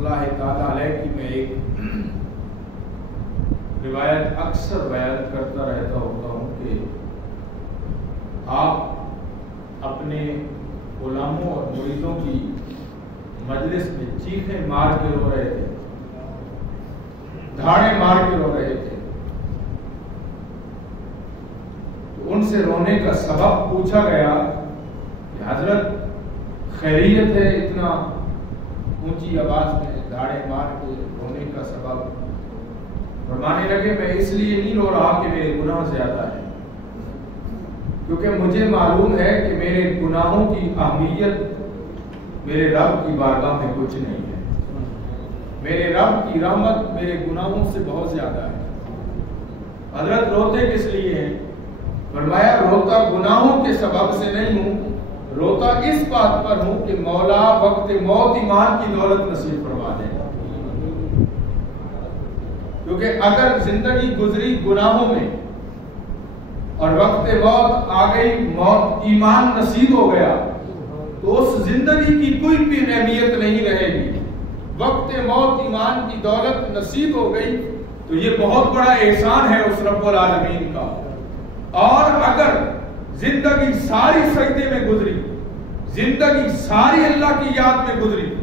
اللہ تعالیٰ علیہ کی میں ایک روایت اکثر بیان کرتا رہتا ہوتا ہوں کہ آپ اپنے غلاموں اور مریدوں کی مجلس میں چیخیں مار کے رو رہے تھے، دھاڑے مار کے رو رہے تھے، تو ان سے رونے کا سبب پوچھا گیا کہ حضرت خیریت ہے؟ اتنا اونچی آواز میں دھاڑے مار کے رونے کا سبب؟ فرمانے لگے میں اس لیے نہیں رو رہا کہ میرے گناہ زیادہ ہیں، کیونکہ مجھے معلوم ہے کہ میرے گناہوں کی اہمیت میرے رب کی بارگاہ میں کچھ نہیں ہے، میرے رب کی رحمت میرے گناہوں سے بہت زیادہ ہے۔ حضرت روتے کس لیے ہیں؟ فرمایا روتا گناہوں کے سبب سے نہیں ہوں، روتا اس بات پر ہوں کہ مولا وقت موت ایمان کی دولت نصیب فرما دے، کیونکہ اگر زندگی گزری گناہوں میں اور وقت موت آ گئی، موت ایمان نصیب ہو گیا، تو اس زندگی کی کوئی بھی اہمیت نہیں رہے گی۔ وقت موت ایمان کی دولت نصیب ہو گئی تو یہ بہت بڑا احسان ہے اس رب العالمین کا۔ اور اگر زندگی ساری سجدے میں گزری، زندگی ساری اللہ کی یاد میں گزری،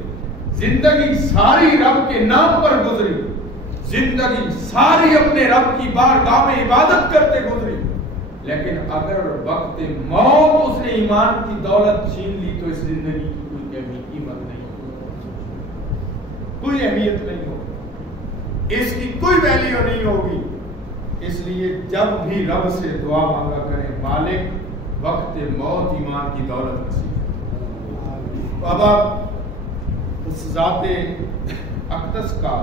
زندگی ساری رب کے نام پر گزری، زندگی ساری اپنے رب کی بارگاہ میں عبادت کرتے گزری، لیکن اگر وقت موت اس نے ایمان کی دولت چھین لی تو اس زندگی کی کوئی قیمت نہیں ہوگی، کوئی اہمیت نہیں ہوگی، اس کی کوئی ویلیو نہیں ہوگی۔ اس لیے جب بھی رب سے دعا مانگا کریں مالک وقت موت ایمان کی دولت نصیب۔ اب آپ اس ذات اقدس کا